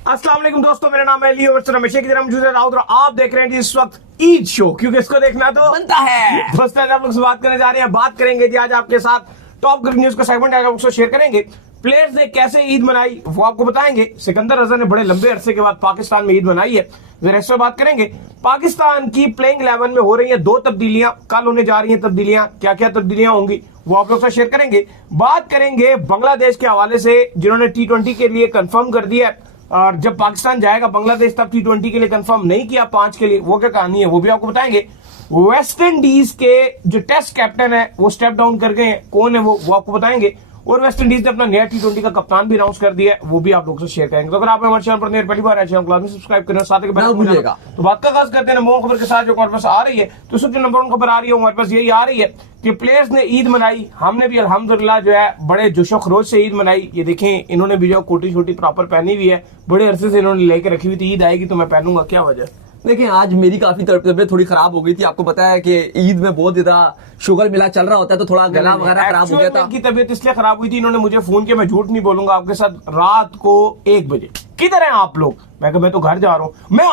अस्सलाम वालेकुम दोस्तों, मेरा नाम है लियो हमेशा की तरह मौजूद है राउत और आप देख रहे हैं जी इस वक्त ईद शो, क्योंकि इसको देखना तो बनता है। दोस्तों आज आप लोग से बात करने जा रहे हैं, बात करेंगे जी आज आपके साथ टॉप क्रिकेट न्यूज का सेगमेंट आप लोग शेयर करेंगे। प्लेयर्स ने कैसे ईद मनाई वो आपको बताएंगे। सिकंदर रजा ने बड़े लंबे अरसे के बाद पाकिस्तान में ईद मनाई है, जरा इस पर बात करेंगे। पाकिस्तान की प्लेइंग 11 में हो रही है 2 तब्दीलियां, कल होने जा रही हैं तब्दीलियां, क्या क्या तब्दीलियां होंगी वो आप लोग से शेयर करेंगे। बात करेंगे बांग्लादेश के हवाले से जिन्होंने T20 के लिए कंफर्म कर दिया है, और जब पाकिस्तान जाएगा बांग्लादेश तब T20 के लिए कंफर्म नहीं किया 5 के लिए, वो क्या कहानी है वो भी आपको बताएंगे। वेस्ट इंडीज के जो टेस्ट कैप्टन है वो स्टेप डाउन कर गए हैं, कौन है वो आपको बताएंगे। और वेस्ट इंडीज ने अपना नया T20 का कप्तान भी अनाउंस कर दिया है, वो भी आप लोगों से शेयर करेंगे। तो अगर आप हमारे चैनल पर नए पहली बार आए चैनल को सब्सक्राइब करें, साथ ही भूलिएगा। तो बात का आगाज करते हैं नंबर खबर के साथ जो हमारे पास आ रही है। तो जो नंबर 1 खबर आ रही है हमारे पास यही आ रही है कि प्लेयर्स ने ईद मनाई, हमने भी अल्हम्दुलिल्लाह जो है बड़े जोशो खरोश से ईद मनाई। ये देखें इन्होंने भी जो कोटी छोटी प्रॉपर पहनी हुई है, बड़े अरसे से इन्होंने लेकर रखी हुई थी, ईद आएगी तो मैं पहनूंगा। क्या वजह? देखिए आज मेरी काफी तबीयत थोड़ी खराब हो गई थी। आपको पता है कि ईद में बहुत ज्यादा शुगर मिला चल रहा होता है, तो थोड़ा गला वगैरह खराब हो गया था। इनकी तबीयत इसलिए खराब हुई थी, इन्होंने मुझे फोन किया, मैं झूठ नहीं बोलूंगा आपके साथ, रात को 1 बजे किधर हैं आप लोग? मैं कहा मैं तो घर जा रहा हूँ, मैं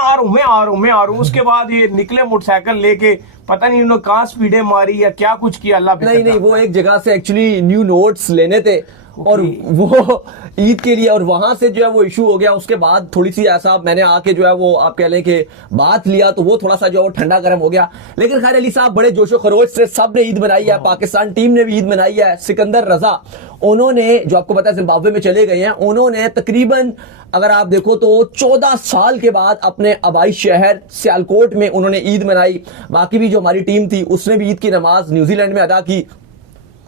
आ रहा हूँ। उसके बाद ये निकले मोटरसाइकिल लेके, पता नहीं इन्होंने कहाँ स्पीडें मारी या क्या कुछ किया, अल्लाह नहीं, वो एक जगह से एक्चुअली न्यू नोट्स लेने थे और वो ईद के लिए, और वहां से जो है वो इशू हो गया। उसके बाद थोड़ी सी ऐसा मैंने आके जो है वो आप कह लें कि बात लिया, तो वो थोड़ा सा जो है वो ठंडा गर्म हो गया। लेकिन खैर अली साहब बड़े जोशो खरोश से सब ने ईद मनाई है, पाकिस्तान टीम ने भी ईद मनाई है। सिकंदर रजा उन्होंने जो आपको पता है जिम्बाब्वे में चले गए हैं, उन्होंने तकरीबन अगर आप देखो तो 14 साल के बाद अपने आबाई शहर सियालकोट में उन्होंने ईद मनाई। बाकी भी जो हमारी टीम थी उसने भी ईद की नमाज न्यूजीलैंड में अदा की,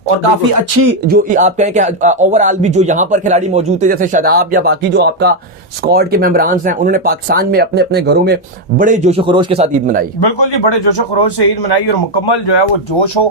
और काफी अच्छी जो आप कहें कि ओवरऑल भी जो यहाँ पर खिलाड़ी मौजूद थे जैसे शादाब या बाकी जो आपका स्क्वाड के मेंबरान्स हैं, उन्होंने पाकिस्तान में अपने अपने घरों में बड़े जोशो खरोश के साथ ईद मनाई। बिल्कुल जी, बड़े जोशो खरोश से ईद मनाई और मुकम्मल जो है वो जोशो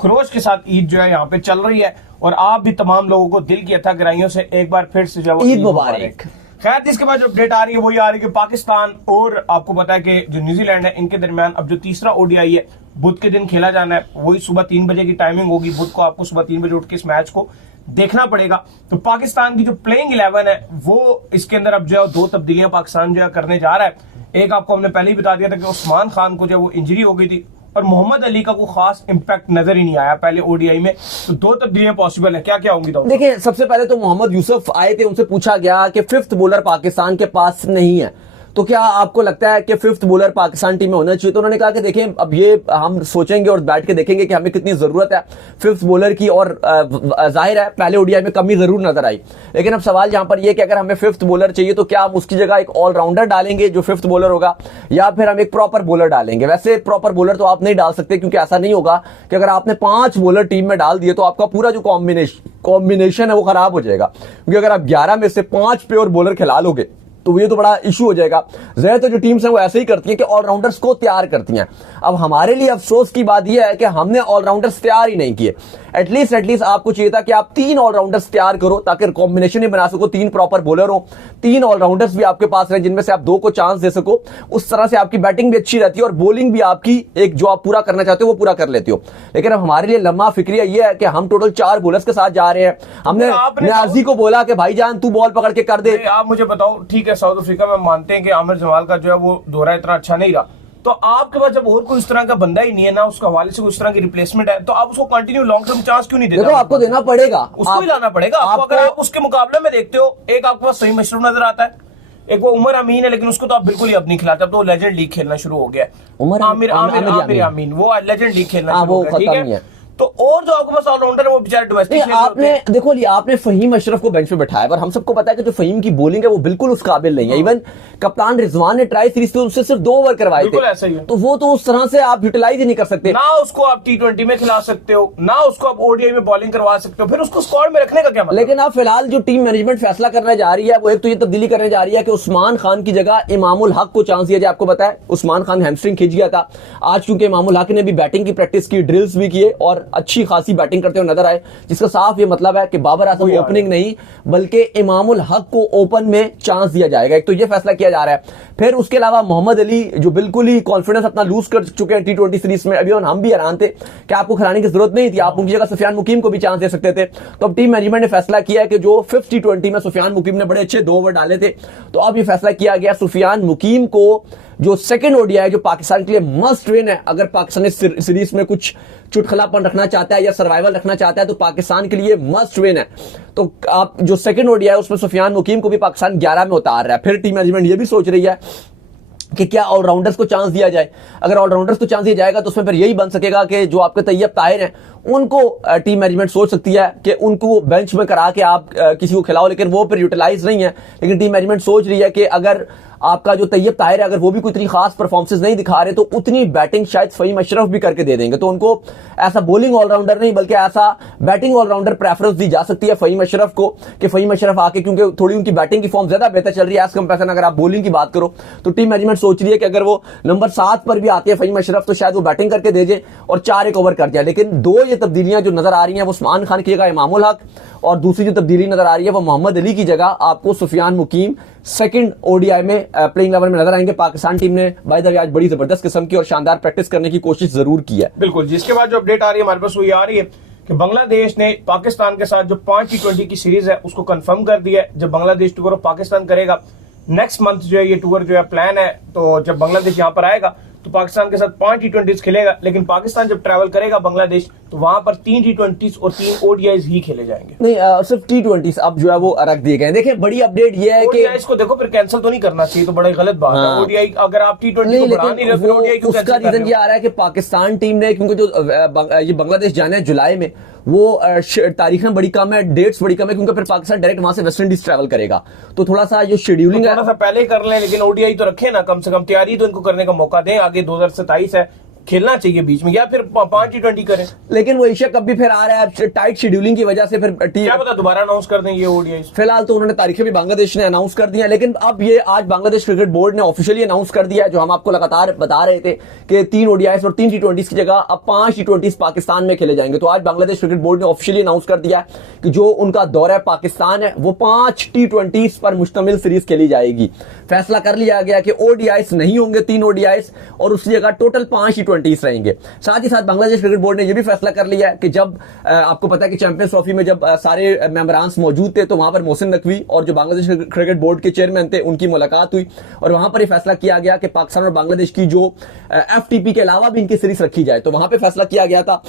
खरोश के साथ ईद जो है यहाँ पे चल रही है। और आप भी तमाम लोगों को दिल की अथक गहराइयों से एक बार फिर से जो ईद मुबारक। खैर जिसके बाद जो अपडेट आ रही है वही आ रही है कि पाकिस्तान और आपको पता है कि जो न्यूजीलैंड है इनके दरमियान अब जो तीसरा ODI है बुध के दिन खेला जाना है, वही सुबह 3 बजे की टाइमिंग होगी। बुध को आपको सुबह 3 बजे उठ के इस मैच को देखना पड़ेगा। तो पाकिस्तान की जो प्लेइंग 11 है वो इसके अंदर अब जो है 2 तब्दीलियां पाकिस्तान जो है करने जा रहा है। एक आपको हमने पहले ही बता दिया था कि उस्मान खान को जो वो इंजरी हो गई थी और मोहम्मद अली का कोई खास इंपैक्ट नजर ही नहीं आया पहले ODI में। तो 2 तब्दीलियां पॉसिबल है, क्या क्या होंगी? देखिए सबसे पहले तो मोहम्मद यूसुफ आए थे, उनसे पूछा गया कि 5th बॉलर पाकिस्तान के पास नहीं है, तो क्या आपको लगता है कि 5th बॉलर पाकिस्तान टीम में होना चाहिए? तो उन्होंने कहा कि देखें अब ये हम सोचेंगे और बैठ के देखेंगे कि हमें कितनी जरूरत है 5th बॉलर की, और जाहिर है पहले ODI में कमी जरूर नजर आई। लेकिन अब सवाल यहां पर यह कि अगर हमें 5th बॉलर चाहिए तो क्या हम उसकी जगह एक ऑलराउंडर डालेंगे जो 5th बॉलर होगा, या फिर हम एक प्रॉपर बॉलर डालेंगे? वैसे प्रॉपर बॉलर तो आप नहीं डाल सकते, क्योंकि ऐसा नहीं होगा कि अगर आपने 5 बॉलर टीम में डाल दिए तो आपका पूरा जो कॉम्बिनेशन है वो खराब हो जाएगा। क्योंकि अगर आप 11 में से 5 प्योर बॉलर खिला लोगे तो ये तो बड़ा इशू हो जाएगा। ज्यादातर जो टीम्स हैं वो ऐसे ही करती हैं कि ऑलराउंडर्स को तैयार करती हैं। अब हमारे लिए अफसोस की बात यह है कि हमने ऑलराउंडर्स तैयार ही नहीं किए। एटलीस्ट आपको चाहिए था कि आप 3 ऑलराउंडर्स तैयार करो ताकि कॉम्बिनेशन ही बना सको, 3 प्रॉपर बॉलर हो, 3 ऑलराउंडर्स भी आपके पास रहे जिनमें से आप 2 को चांस दे सको। उस तरह से आपकी बैटिंग भी अच्छी रहती है और बॉलिंग भी आपकी एक जो आप पूरा करना चाहते हो वो पूरा कर लेते हो। लेकिन अब हमारे लिए लम्हा फिक्रिया यह है कि हम टोटल 4 बॉलर्स के साथ जा रहे हैं। हमने न्याजी को बोला कि भाईजान तू बॉल पकड़ के कर दे। आप मुझे बताओ, ठीक है साउथ अफ्रीका में मानते हैं कि आमिर जमाल का जो है वो दौरा इतना अच्छा नहीं रहा, तो आपके पास जब और कोई इस तरह का बंदा ही नहीं है ना उसके हवाले से उस तरह की रिप्लेसमेंट है, तो आप उसको कंटिन्यू लॉन्ग टर्म चांस क्यों नहीं देते? देखो आपको देना पड़ेगा, उसको ही लाना पड़ेगा आपको। अगर आप उसके मुकाबले में देखते हो, एक आपके पास सही मशरूम नजर आता है, एक वो उमर अमीन है, लेकिन उसको तो आप बिल्कुल ही अब नहीं खिलाते। अब तो लेजेंड लीग खेलना शुरू हो गया है। आमिर अमीन वो लेजेंड लीग खेलना शुरू हो गया, ठीक है। तो और जो आपके पास ऑलराउंडर है वो बेचारे डोमेस्टिक आपने देखो लिया, आपने फहीम अशरफ को बेंच पे बिठाया, पर हम सबको पता है कि जो फहीम की बॉलिंग है वो बिल्कुल उस काबिल नहीं है। इवन कप्तान रिजवान ने ट्राई सीरीज पे उससे सिर्फ 2 ओवर करवाए थे, ऐसा ही है। तो वो तो उस तरह से आप यूटिलाइज ही नहीं कर सकते। ना उसको आप T20 में खिला सकते हो, ना उसको आप ODI में बॉलिंग करवा सकते हो, फिर उसको स्क्वाड में रखने का क्या मतलब? लेकिन अब फिलहाल जो टीम मैनेजमेंट फैसला करने जा रही है वो एक तो ये तब्दीली करने जा रही है कि उस्मान खान की जगह इमामुल हक को चांस दिया जाए। आपको पता है उस्मान खान हैमस्ट्रिंग खिंच गया था, आज क्योंकि इमामुल हक ने भी बैटिंग की प्रैक्टिस की, ड्रिल्स भी किए, और अच्छी खासी बैटिंग करते हुए नजर आए, जिसका साफ ये मतलब है कि बाबर आजम ओपनिंग नहीं बल्कि इमामुल हक को ओपन में चांस दिया जाएगा। एक तो ये फैसला किया जा रहा है। फिर उसके अलावा मोहम्मद अली जो बिल्कुल ही कॉन्फिडेंस अपना लूज कर चुके हैं T20 सीरीज में, अभी हम भी हैरान थे कि आपको खिलाने की जरूरत नहीं थी, आप उनकी जगह सुफियान मुकीम को भी चांस दे सकते थे। तो अब टीम मैनेजमेंट ने फैसला किया है कि जो 5th T20 में सुफियान मुकीम ने बड़े अच्छे 2 ओवर डाले थे, तो अब ये फैसला किया गया सुफियान मुकीम को जो सेकंड ओडीआई जो पाकिस्तान के लिए मस्ट विन है, अगर पाकिस्तान इस सीरीज में कुछ चुटखलापन रखना चाहता है या सर्वाइवल रखना चाहता है तो पाकिस्तान के लिए मस्ट विन है। तो आप जो सेकंड ओडीआई उसमें सुफियान मुकीम को भी पाकिस्तान 11 में उतार रहा है। फिर टीम मैनेजमेंट ये भी सोच रही है कि क्या ऑलराउंडर्स को चांस दिया जाए। अगर ऑलराउंडर्स को चांस दिया जाएगा तो उसमें फिर यही बन सकेगा कि जो आपके तैयब ताहिर हैं उनको टीम मैनेजमेंट सोच सकती है कि उनको बेंच में करा के आप किसी को खिलाओ, लेकिन वो फिर यूटिलाइज नहीं है। लेकिन टीम मैनेजमेंट सोच रही है कि अगर आपका जो तैयब ताहिर है अगर वो भी कोई इतनी खास परफॉर्मेंस नहीं दिखा रहे तो उतनी बैटिंग शायद फहीम अशरफ भी करके दे देंगे। तो उनको ऐसा बॉलिंग ऑलराउंडर नहीं बल्कि ऐसा बैटिंग ऑलराउंडर प्रेफरेंस दी जा सकती है फहीम अशरफ को, कि फहीम अशरफ आके, क्योंकि थोड़ी उनकी बैटिंग की फॉर्म ज्यादा बेहतर चल रही है एज कंपेरिजन अगर आप बॉलिंग की बात करो। तो टीम मैनेजमेंट सोच रही है कि अगर वो नंबर 7 पर भी आते हैं फहीम अशरफ तो शायद वो बैटिंग करके दे जाए और 4 एक ओवर कर जाए। लेकिन 2 ये तब्दीलियां जो नजर आ रही हैं वो उस्मान खान की जगह इमामुल हक, और दूसरी जो तब्दीली नजर आ रही है वो मोहम्मद अली की जगह आपको सुफियान मुकीम सेकंड ओडीआई में प्लेइंग 11 में नजर आएंगे। पाकिस्तान टीम ने बाय द वे आज बड़ी जबरदस्त किस्म की और शानदार प्रैक्टिस करने की कोशिश जरूर की है। बिल्कुल, जिसके बाद जो अपडेट आ रही है हमारे पास वो ये आ रही है कि बांग्लादेश ने पाकिस्तान के साथ जो 5 T20 की सीरीज है उसको कंफर्म कर दिया है। जब बांग्लादेश टूर ऑफ पाकिस्तान करेगा नेक्स्ट मंथ जो है ये टूर जो है प्लान है, तो जब बांग्लादेश यहाँ पर आएगा तो पाकिस्तान के साथ 5 T20 खेलेगा। लेकिन पाकिस्तान जब ट्रैवल करेगा बांग्लादेश तो वहां पर 3 T20 और 3 ODIs ही खेले जाएंगे। नहीं सिर्फ T20 अब जो है वो रख दिए गए। देखिए बड़ी अपडेट ये है कि इसको देखो फिर कैंसिल तो नहीं करना चाहिए, तो बड़ी गलत बात है। ODI अगर आप T20 को बढ़ा नहीं रहे फिर ODI क्यों उसका रीजन ये आ रहा है कि पाकिस्तान टीम ने, क्योंकि जो ये बांग्लादेश जाना है जुलाई में, वो तारीखें बड़ी कम है, डेट्स बड़ी कम है, क्योंकि फिर पाकिस्तान डायरेक्ट वहां से वेस्ट इंडीज ट्रैवल करेगा। तो थोड़ा सा जो शेड्यूलिंग है थोड़ा सा पहले कर लें, लेकिन ODI तो रखे ना, कम से कम तैयारी तो इनको करने का मौका दें। आगे 2027 है, खेलना चाहिए बीच में, या फिर 5 T20 करें। लेकिन वो एशिया कप भी फिर आ रहा है, टाइट शेड्यूलिंग की वजह से फिर क्या पता दोबारा अनाउंस कर दें ये ODI। फिलहाल तो उन्होंने तारीखें भी बांग्लादेश ने अनाउंस कर दी है। लेकिन अब ये आज बांग्लादेश क्रिकेट बोर्ड ने ऑफिशियली अनाउंस कर दिया है, जो हम आपको लगातार बता रहे थे कि 3 ODIs और 3 T20 की जगह अब 5 T20 पाकिस्तान में खेले जाएंगे। तो आज बांग्लादेश क्रिकेट बोर्ड ने ऑफिशियली अनाउंस कर दिया है कि जो उनका दौरा पाकिस्तान है वो 5 T20 पर मुश्तमिल सीरीज खेली जाएगी। फैसला कर लिया गया कि ODIs नहीं होंगे 3 ODIs और उसकी जगह टोटल 5 T20 रहेंगे। साथ ही साथ बांग्लादेश क्रिकेट बोर्ड ने यह भी फैसला कर लिया है कि जब आपको पता है कि चैंपियंस ट्रॉफी में जब सारे मेंबरान्स मौजूद थे तो वहां पर मोहसिन नकवी और जो बांग्लादेश क्रिकेट बोर्ड के चेयरमैन थे उनकी मुलाकात हुई और वहां पर यह फैसला किया गया कि पाकिस्तान और बांग्लादेश की जो FTP के अलावा भी इनकी सीरीज रखी जाए। तो वहां पर फैसला किया गया था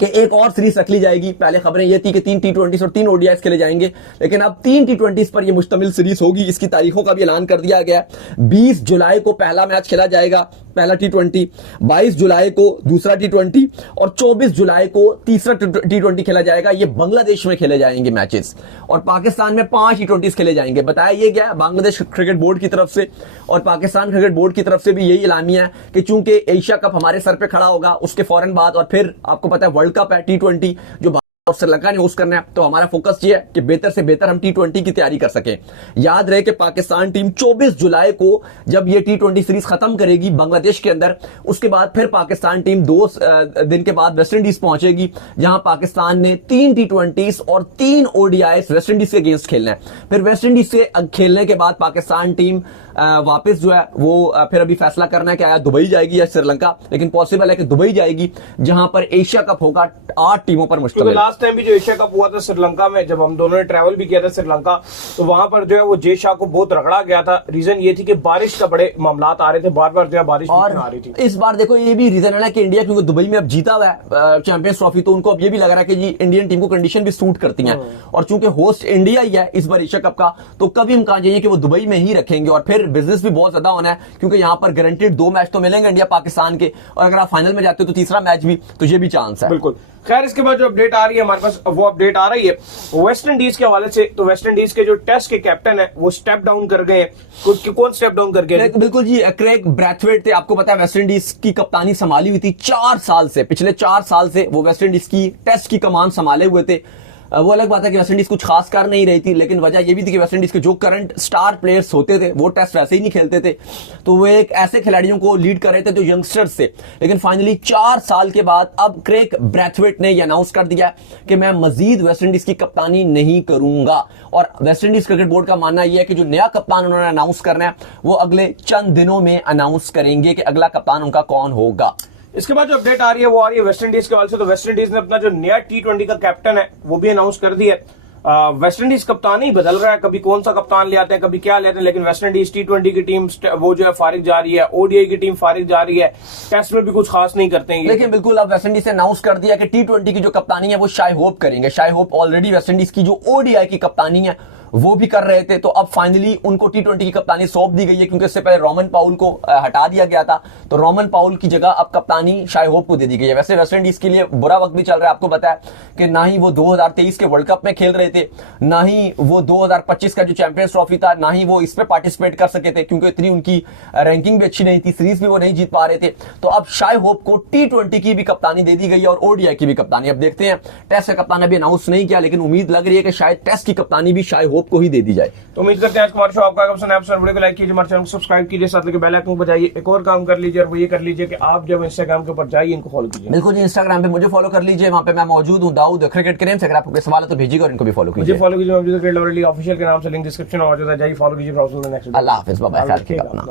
कि एक और सीरीज रख ली जाएगी। पहले खबरें ये थी कि 3 T20 और 3 ODIs खेले जाएंगे, लेकिन अब 3 T20 पर ये मुश्तमिल सीरीज होगी। इसकी तारीखों का भी ऐलान कर दिया गया। 20 जुलाई को पहला मैच खेला जाएगा, पहला T20, 22 जुलाई को दूसरा T20 और 24 जुलाई को तीसरा T20 खेला जाएगा। ये बांग्लादेश में खेले जाएंगे मैचेस और पाकिस्तान में 5 T20 खेले जाएंगे। बताया ये गया बांग्लादेश क्रिकेट बोर्ड की तरफ से और पाकिस्तान क्रिकेट बोर्ड की तरफ से भी यही एलानिया है कि चूंकि एशिया कप हमारे सर पे खड़ा होगा उसके फौरन बाद और फिर आपको पता है वर्ल्ड कप है T20 जो और श्रीलंका ने होस्ट करना है, तो हमारा फोकस ये है कि बेहतर से बेहतर हम T20 की तैयारी कर सकें। याद रहे कि पाकिस्तान टीम 24 जुलाई को जब ये T20 सीरीज खत्म करेगी बांग्लादेश के अंदर, उसके बाद फिर पाकिस्तान टीम 2 दिन के बाद वेस्ट इंडीज पहुंचेगी, जहां पाकिस्तान ने 3 T20 और 3 ODIs वेस्ट इंडीज के अगेंस्ट खेलना है। फिर वेस्ट इंडीज से खेलने के बाद पाकिस्तान टीम वापस जो है वो फिर अभी फैसला करना है कि आया दुबई जाएगी या श्रीलंका, लेकिन पॉसिबल है कि दुबई जाएगी जहां पर एशिया कप होगा 8 टीमों पर मुश्तमिल। लास्ट टाइम भी जो एशिया कप हुआ था श्रीलंका में, जब हम दोनों ने ट्रैवल भी किया था श्रीलंका, तो वहां पर जो है वो जय शाह को बहुत रगड़ा गया था। रीजन ये थी कि बारिश का बड़े मामला आ रहे थे, बार बार जो है बारिश आ रही थी। इस बार देखो ये भी रीजन है ना कि इंडिया क्योंकि दुबई में अब जीता हुआ है चैंपियंस ट्रॉफी, तो उनको अब ये भी लग रहा है कि जी इंडियन टीम को कंडीशन भी सूट करती है और चूंकि होस्ट इंडिया ही है इस बार एशिया कप का, तो कभी इम्कान चाहिए कि वो दुबई में ही रखेंगे और फिर बिजनेस भी बहुत होना है क्योंकि यहां पर गारंटेड 2 मैच तो मिलेंगे इंडिया पाकिस्तान के, और अगर आप फाइनल में जाते हो तो तीसरा मैच भी, तो ये भी चांस है। बिल्कुल। खैर इसके बाद जो अपडेट आ रही है हमारे पास, वो अपडेट आ रही है वेस्ट इंडीज के हवाले से। तो वेस्ट इंडीज के जो टेस्ट के कैप्टन है वो स्टेप डाउन कर गए। कौन स्टेप डाउन कर गए? बिल्कुल जी, क्रेग ब्रैथवेट थे। आपको पता है वेस्ट इंडीज की कप्तानी संभाली हुई थी 4 साल से, पिछले 4 साल से वो वेस्ट इंडीज की टेस्ट की कमान संभाले हुए थे। वो अलग बात है कि वेस्टइंडीज कुछ खास कर नहीं रही थी, लेकिन वजह यह भी थी कि वेस्टइंडीज के जो करंट स्टार प्लेयर्स होते थे वो टेस्ट वैसे ही नहीं खेलते थे, तो वो एक ऐसे खिलाड़ियों को लीड कर रहे थे जो यंगस्टर्स थे। लेकिन फाइनली 4 साल के बाद अब क्रेग ब्रैथवेट ने यह अनाउंस कर दिया कि मैं मजीद वेस्टइंडीज की कप्तानी नहीं करूंगा, और वेस्टइंडीज क्रिकेट बोर्ड का मानना यह है कि जो नया कप्तान उन्होंने अनाउंस करना है वो अगले चंद दिनों में अनाउंस करेंगे कि अगला कप्तान उनका कौन होगा। इसके बाद जो अपडेट आ रही है वो आ रही है वेस्ट इंडीज के हवाले से। तो वेस्ट इंडीज ने अपना जो नया T20 का कैप्टन है वो भी अनाउंस कर दिया है। वेस्ट इंडीज कप्तान ही बदल रहा है, कभी कौन सा कप्तान ले आते हैं, कभी क्या ले आते हैं, लेकिन वेस्ट इंडीज T20 की टीम वो जो है फारिग जा रही है, ODI की टीम फारिग जा रही है, टेस्ट में भी कुछ खास नहीं करते हैं। लेकिन बिल्कुल अब वेस्ट इंडीज से अनाउंस कर दिया कि T20 की जो कप्तानी है वो शाय होप करेंगे। Shai Hope already West Indies की जो ODI की कप्तानी है वो भी कर रहे थे, तो अब फाइनली उनको T20 की कप्तानी सौंप दी गई है, क्योंकि इससे पहले रोमन पाउल को हटा दिया गया था, तो रोमन पाउल की जगह अब कप्तानी शाय होप को दे दी गई है। वैसे वेस्ट इंडीज के लिए बुरा वक्त भी चल रहा है, आपको पता है कि ना ही वो 2023 के वर्ल्ड कप में खेल रहे थे, ना ही वो 2025 का जो चैंपियंस ट्रॉफी था, ना ही वो इस पे पार्टिसिपेट कर सके थे, क्योंकि इतनी उनकी रैंकिंग भी अच्छी नहीं थी, सीरीज भी वो नहीं जीत पा रहे थे। तो अब शाय होप को T20 की भी कप्तानी दे दी गई है और ODI की भी कप्तानी। अब देखते हैं, टेस्ट का कप्तान अभी अनाउंस नहीं किया, लेकिन उम्मीद लग रही है कि शायद टेस्ट की कप्तानी भी शाय होप को ही दे दी जाए। तो उम्मीद करते हैं आज हमारे शो आपका पसंद आया। वीडियो को लाइक कीजिए, हमारे चैनल को सब्सक्राइब कीजिए, साथ लेके बेल आइकन को बजाइए। एक और काम कर लीजिए और वो ये कर लीजिए कि आप जब इंस्टाग्राम के ऊपर जाइए इनको फॉलो कीजिए। बिल्कुल जी, इंस्टाग्राम पे मुझे फॉलो कर लीजिए, वहां पे मैं मौजूद हूं, दाऊद क्रिकेट के नेम से। अगर आपको कोई सवाल है तो भेजिएगा और इनको भी फॉलो कीजिए। मुझे फॉलो कीजिए, ऑफिशियल के नाम से लिंक डिस्क्रिप्शन में मौजूद है, जाइए फॉलो कीजिए। अल्लाह हाफिज, बाय बाय, ख्याल रखिएगा अपना।